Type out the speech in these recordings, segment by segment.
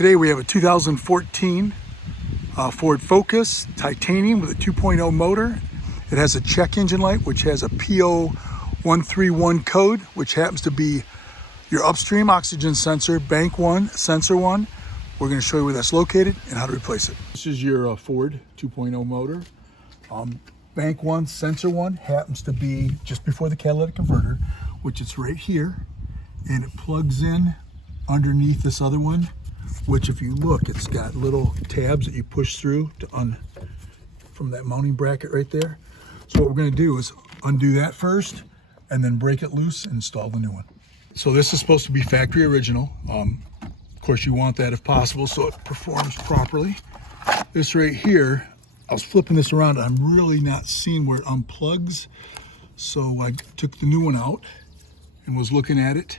Today we have a 2014 Ford Focus titanium with a 2.0 motor. It has a check engine light which has a P0131 code, which happens to be your upstream oxygen sensor, bank 1, sensor 1. We're going to show you where that's located and how to replace it. This is your Ford 2.0 motor. Bank 1, sensor 1 happens to be just before the catalytic converter, which it's right here, and it plugs in underneath this other one, which if you look, it's got little tabs that you push through to from that mounting bracket right there. So what we're going to do is undo that first and then break it loose and install the new one. So this is supposed to be factory original. Of course you want that if possible so it performs properly. This right here, I was flipping this around, I'm really not seeing where it unplugs. So I took the new one out and was looking at it.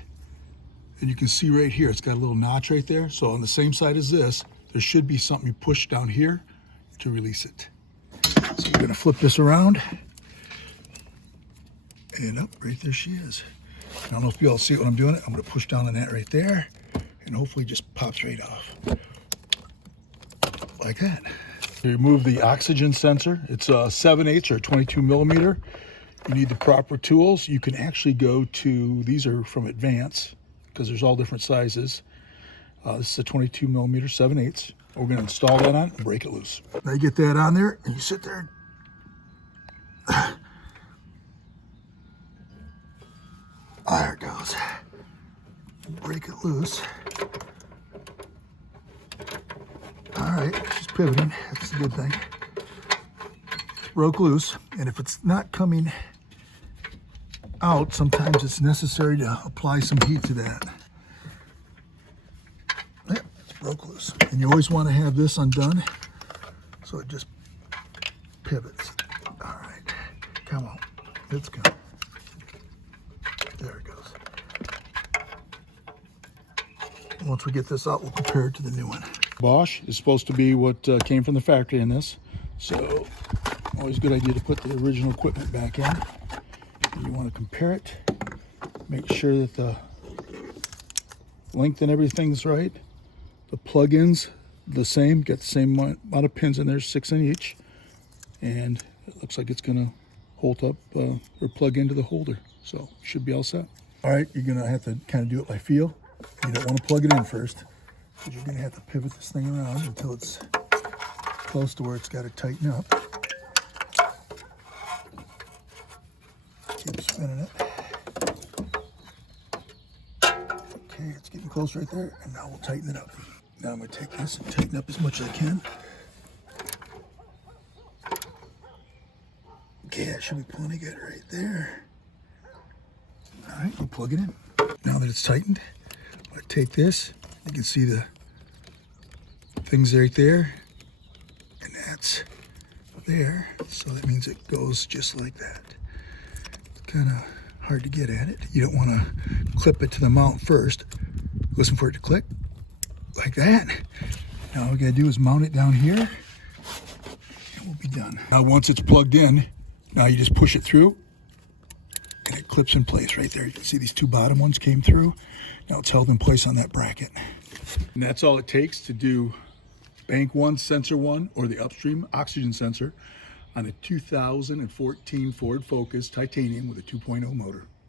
And you can see right here, it's got a little notch right there. So on the same side as this, there should be something you push down here to release it. So you're gonna flip this around. And up, right there she is. I don't know if you all see it when I'm doing it. I'm gonna push down on that right there and hopefully it just pops right off. Like that. Remove the oxygen sensor. It's a 7/8 or 22 millimeter. You need the proper tools. You can actually go to, these are from Advance, because there's all different sizes. This is a 22 millimeter 7/8. We're going to install that on and break it loose. Now you get that on there and you sit there. There it goes. Break it loose. All right, she's pivoting. That's a good thing. Broke loose, and if it's not coming out, sometimes it's necessary to apply some heat to that. Yep, it's broke loose. And you always want to have this undone so it just pivots. All right, come on, it's coming. There it goes. Once we get this out, we'll compare it to the new one. Bosch is supposed to be what came from the factory in this, so always a good idea to put the original equipment back in. You want to compare it, make sure that the length and everything's right. The plug-ins the same, got the same amount of pins in there, 6 in each, and it looks like it's going to hold up or plug into the holder, so should be all set. All right, you're going to have to kind of do it by feel. You don't want to plug it in first, because you're going to have to pivot this thing around until it's close to where it's got to tighten up. Keep spinning it. Okay, it's getting close right there, and now we'll tighten it up. Now I'm going to take this and tighten up as much as I can. Okay, that should be plenty good right there. All right, we'll plug it in. Now that it's tightened, I take this. You can see the things right there, and that's there. So that means it goes just like that. Kind of hard to get at it. You don't want to clip it to the mount first. Listen for it to click like that. Now all we gotta do is mount it down here and we'll be done. Now once it's plugged in, now you just push it through and it clips in place right there. You can see these two bottom ones came through. Now it's held in place on that bracket. And that's all it takes to do bank 1, sensor 1, or the upstream oxygen sensor on a 2014 Ford Focus titanium with a 2.0 motor.